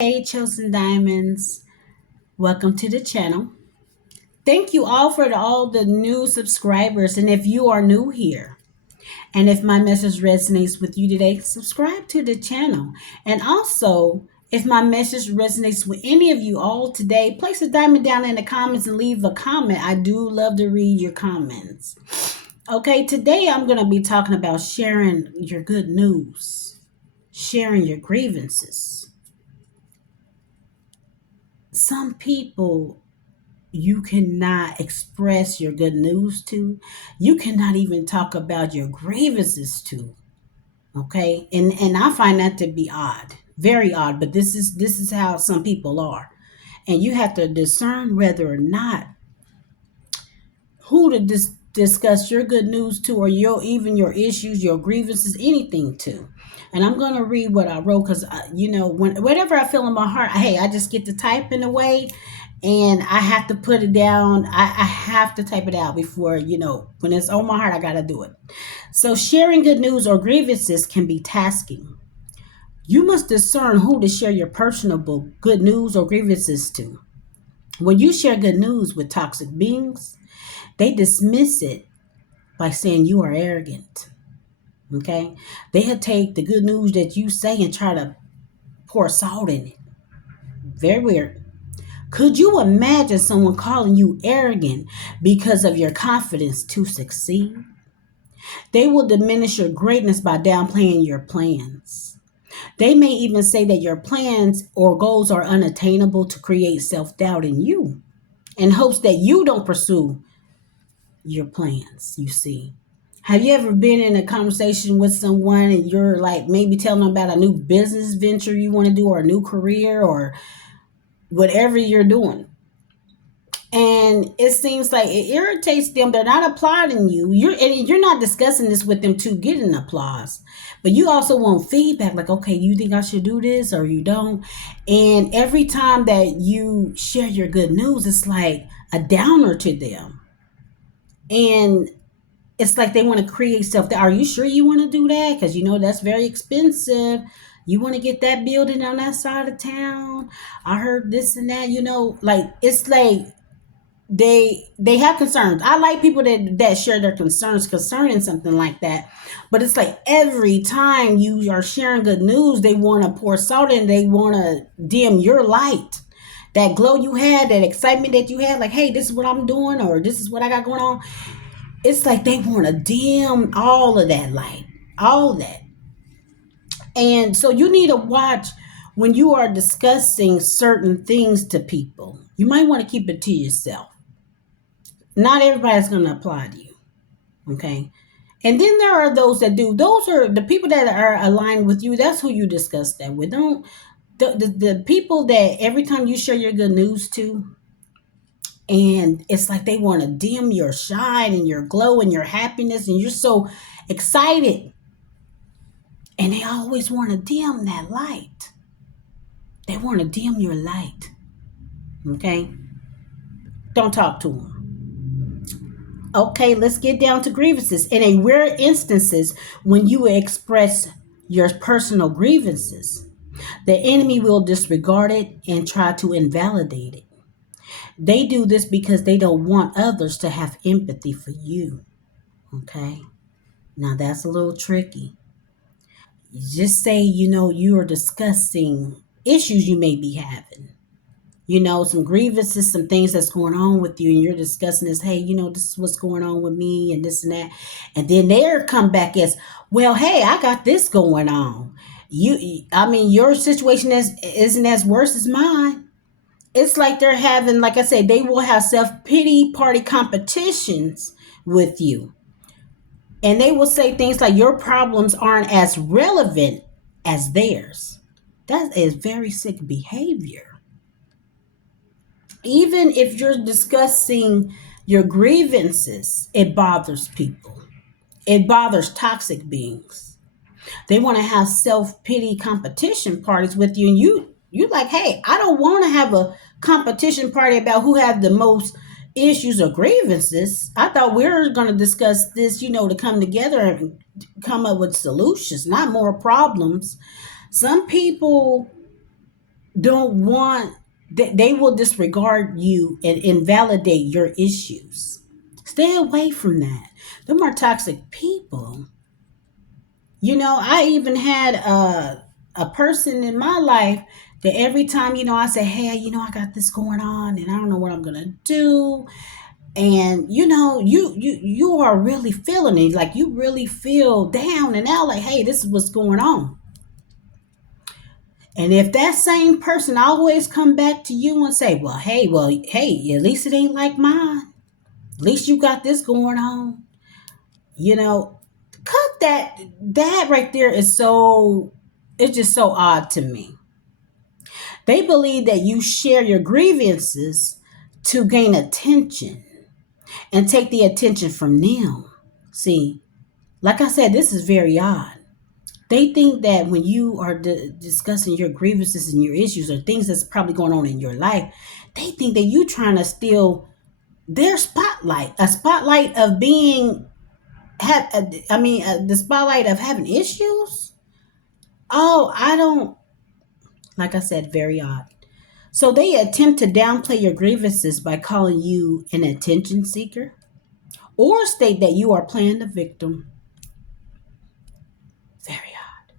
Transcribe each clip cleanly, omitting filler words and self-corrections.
Hey, Chosen Diamonds, welcome to the channel. Thank you all for all the new subscribers. And if you are new here, and if my message resonates with you today, subscribe to the channel. And also, if my message resonates with any of you all today, place a diamond down in the comments and leave a comment. I do love to read your comments. Okay, today I'm going to be talking about sharing your good news, sharing your grievances. Some people you cannot express your good news to. You cannot even talk about your grievances to. Okay, and I find that to be odd, very odd. But this is how some people are, and you have to discern whether or not who to discuss your good news to, or your even your issues, your grievances, anything to. And I'm gonna read what I wrote because when whatever I feel in my heart, hey, I just get to type in a way, and I have to put it down. I have to type it out before when it's on my heart, I gotta do it. So sharing good news or grievances can be tasking. You must discern who to share your personable good news or grievances to. When you share good news with toxic beings, they dismiss it by saying you are arrogant. Okay? They'll take the good news that you say and try to pour salt in it. Very weird. Could you imagine someone calling you arrogant because of your confidence to succeed? They will diminish your greatness by downplaying your plans. They may even say that your plans or goals are unattainable to create self doubt in you in hopes that you don't pursue your plans, you see. Have you ever been in a conversation with someone and you're like maybe telling them about a new business venture you want to do or a new career or whatever you're doing? And it seems like it irritates them. They're not applauding you. You're not discussing this with them to get an applause. But you also want feedback like, okay, you think I should do this or you don't? And every time that you share your good news, it's like a downer to them. And it's like they want to create stuff that, are you sure you want to do that? Because that's very expensive. You want to get that building on that side of town. I heard this and that, like it's like they have concerns. I like people that share their concerns concerning something like that. But it's like every time you are sharing good news, they want to pour salt in, they want to dim your light. That glow you had, that excitement that you had, like, hey, this is what I'm doing, or this is what I got going on. It's like they want to dim all of that light, all of that. And so you need to watch when you are discussing certain things to people. You might want to keep it to yourself. Not everybody's going to apply to you. Okay. And then there are those that do. Those are the people that are aligned with you. That's who you discuss that with. Don't the people that every time you share your good news to, and it's like they want to dim your shine and your glow and your happiness, and you're so excited, and they always want to dim that light. They want to dim your light. Okay? Don't talk to them. Okay, let's get down to grievances. In a rare instances, when you express your personal grievances, the enemy will disregard it and try to invalidate it. They do this because they don't want others to have empathy for you. Okay? Now that's a little tricky. Just say, you are discussing issues you may be having. Some grievances, some things that's going on with you, and you're discussing this, hey, this is what's going on with me and this and that. And then they'll come back as, well, hey, I got this going on. Your situation isn't as worse as mine. It's like they're having, like I said, they will have self-pity party competitions with you. And they will say things like your problems aren't as relevant as theirs. That is very sick behavior. Even if you're discussing your grievances, it bothers people. It bothers toxic beings. They want to have self-pity competition parties with you, and you like, hey, I don't want to have a competition party about who had the most issues or grievances. I thought we were going to discuss this, to come together and come up with solutions, not more problems. Some people don't want they will disregard you and invalidate your issues. Stay away from that. Them are toxic people. I even had a person in my life that every time, I say, hey, I got this going on and I don't know what I'm gonna do. And you are really feeling it. Like you really feel down and out, like, hey, this is what's going on. And if that same person always come back to you and say, well, hey, at least it ain't like mine. At least you got this going on. You know, cut that. That right there is so. It's just so odd to me. They believe that you share your grievances to gain attention and take the attention from them. See, like I said, this is very odd. They think that when you are discussing your grievances and your issues or things that's probably going on in your life, they think that you trying to steal their spotlight, a spotlight of being the spotlight of having issues. Oh, I don't. Like I said, very odd. So they attempt to downplay your grievances by calling you an attention seeker or state that you are playing the victim. Very odd.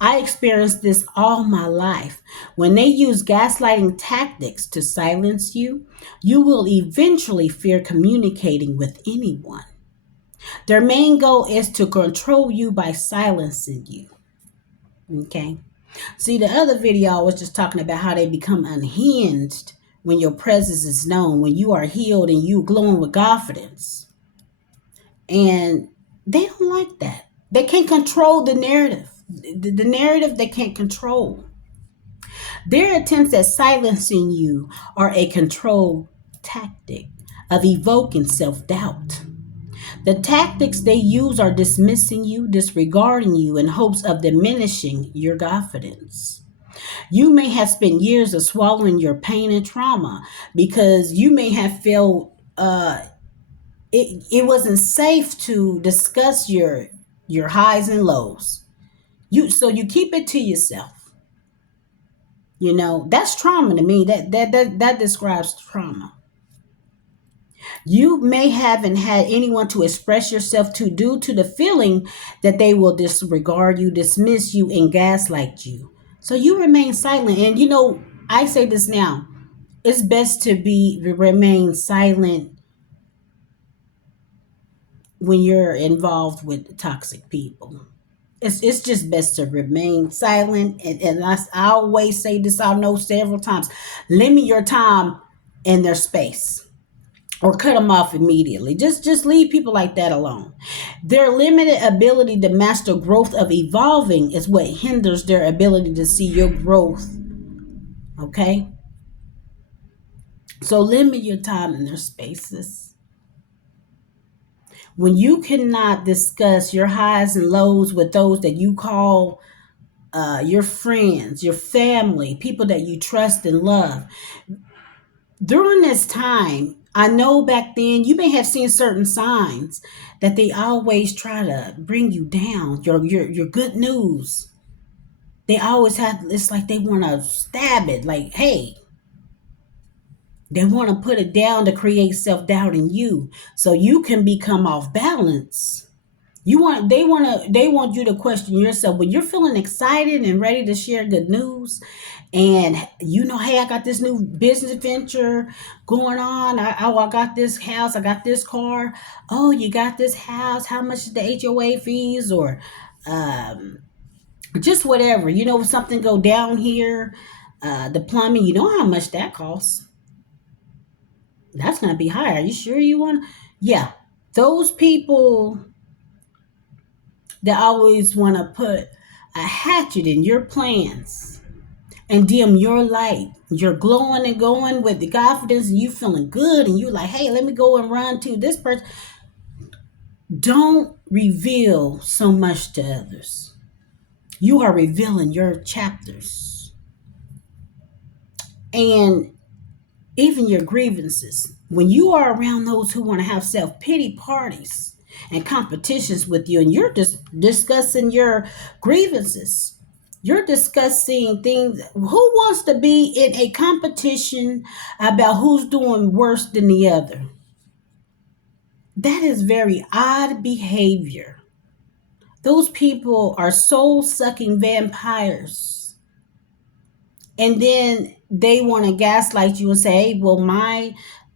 I experienced this all my life. When they use gaslighting tactics to silence you, you will eventually fear communicating with anyone. Their main goal is to control you by silencing you. Okay. See, the other video I was just talking about how they become unhinged when your presence is known, when you are healed and you glowing with confidence. And they don't like that. They can't control the narrative. The narrative they can't control. Their attempts at silencing you are a control tactic of evoking self doubt. The tactics they use are dismissing you, disregarding you in hopes of diminishing your confidence. You may have spent years of swallowing your pain and trauma because you may have felt it wasn't safe to discuss your highs and lows. You keep it to yourself. That's trauma to me. That describes trauma. You may haven't had anyone to express yourself to due to the feeling that they will disregard you, dismiss you, and gaslight you. So you remain silent. And I say this now. It's best to remain silent when you're involved with toxic people. It's just best to remain silent. And I always say this, I know several times. Limit your time and their space or cut them off immediately. Just leave people like that alone. Their limited ability to master growth of evolving is what hinders their ability to see your growth. Okay? So limit your time in their spaces. When you cannot discuss your highs and lows with those that you call your friends, your family, people that you trust and love, during this time, I know back then you may have seen certain signs that they always try to bring you down. Your good news. They always have, it's like they want to stab it. Like, hey, they want to put it down to create self-doubt in you so you can become off balance. They want you to question yourself when you're feeling excited and ready to share good news. And hey, I got this new business venture going on. I got this house, I got this car. Oh, you got this house. How much is the HOA fees? Or um, just whatever. If something go down here, the plumbing, you know how much that costs. That's gonna be higher. Are you sure you want? Yeah, those people that always want to put a hatchet in your plans and dim your light. You're glowing and going with the confidence and you feeling good and you like, hey, let me go and run to this person. Don't reveal so much to others. You are revealing your chapters and even your grievances. When you are around those who want to have self-pity parties and competitions with you and you're just discussing your grievances, You're discussing things. Who wants to be in a competition about who's doing worse than the other? That is very odd behavior. Those people are soul sucking vampires. And then they want to gaslight you and say, hey, well,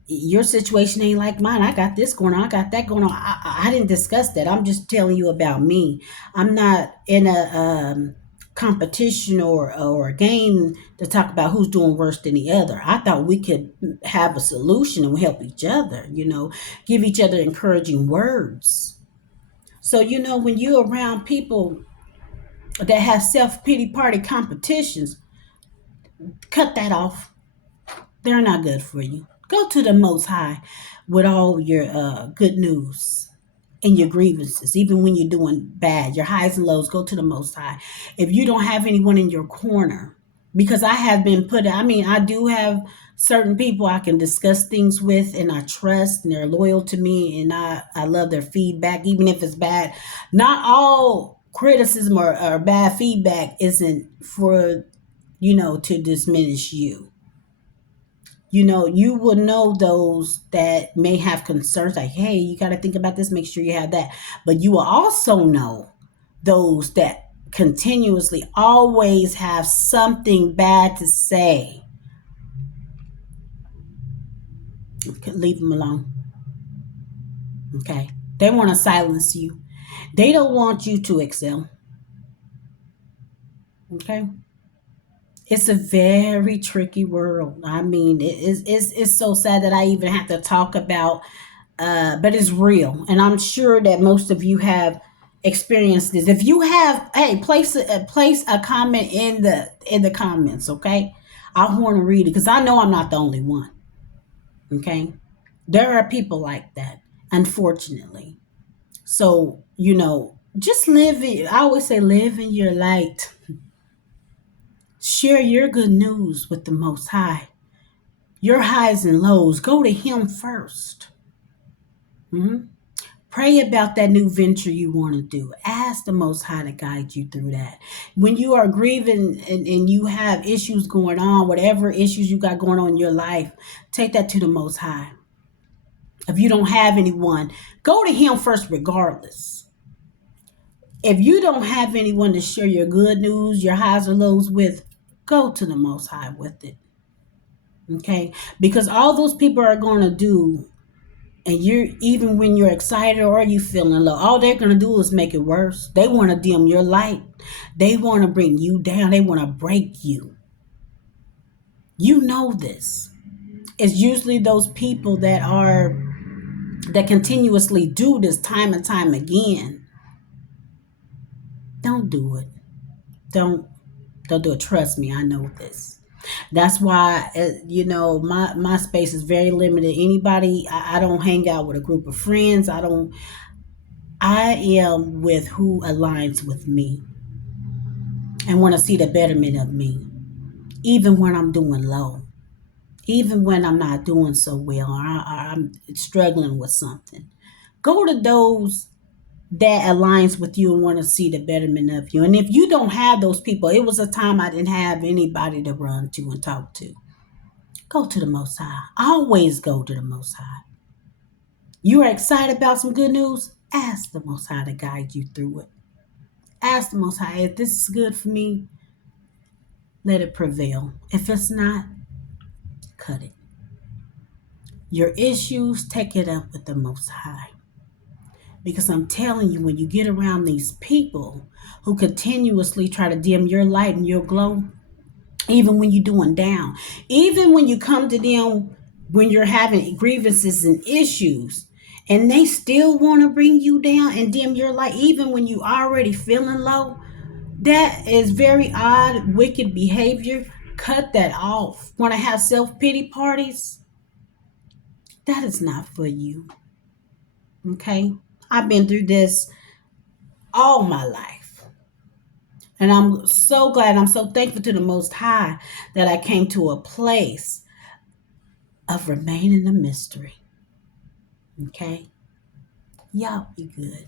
your situation ain't like mine. I got this going on. I got that going on. I didn't discuss that. I'm just telling you about me. I'm not in a competition or a game to talk about who's doing worse than the other. I thought we could have a solution and help each other, give each other encouraging words. So, when you're around people that have self pity party competitions, cut that off. They're not good for you. Go to the Most High with all your good news and your grievances, even when you're doing bad, your highs and lows. Go to the Most High. If you don't have anyone in your corner, because I have been put, I do have certain people I can discuss things with and I trust and they're loyal to me and I love their feedback, even if it's bad. Not all criticism or bad feedback isn't for, to diminish you. You will know those that may have concerns like, hey, you got to think about this, make sure you have that. But you will also know those that continuously always have something bad to say. Leave them alone. Okay. They want to silence you. They don't want you to excel. Okay. It's a very tricky world. It's so sad that I even have to talk about, but it's real, and I'm sure that most of you have experienced this. If you have, hey, place a comment in the comments, okay? I want to read it because I know I'm not the only one. Okay, there are people like that, unfortunately. So just live it. I always say, live in your light. Share your good news with the Most High. Your highs and lows, go to Him first. Mhm. Pray about that new venture you want to do. Ask the Most High to guide you through that. When you are grieving and you have issues going on, whatever issues you got going on in your life, take that to the Most High. If you don't have anyone, go to Him first, regardless. If you don't have anyone to share your good news, your highs or lows with, go to the Most High with it. Okay? Because all those people are going to do, and you're, even when you're excited or you feeling low, all they're going to do is make it worse. They want to dim your light. They want to bring you down. They want to break you. You know this. It's usually those people that continuously do this time and time again. Don't do it. Don't don't do it. Trust me, I know this. That's why, my space is very limited. Anybody, I don't hang out with a group of friends. I am with who aligns with me and want to see the betterment of me, even when I'm doing low, even when I'm not doing so well, or I'm struggling with something. Go to those that aligns with you and want to see the betterment of you. And if you don't have those people, it was a time I didn't have anybody to run to and talk to. Go to the Most High. Always go to the Most High. You are excited about some good news? Ask the Most High to guide you through it. Ask the Most High, if this is good for me, let it prevail. If it's not, cut it. Your issues, take it up with the Most High. Because I'm telling you, when you get around these people who continuously try to dim your light and your glow, even when you're doing down, even when you come to them when you're having grievances and issues, and they still want to bring you down and dim your light, even when you already feeling low, that is very odd, wicked behavior. Cut that off. Want to have self pity parties? That is not for you. Okay? I've been through this all my life. And I'm so glad, I'm so thankful to the Most High that I came to a place of remaining a mystery. Okay? Y'all be good.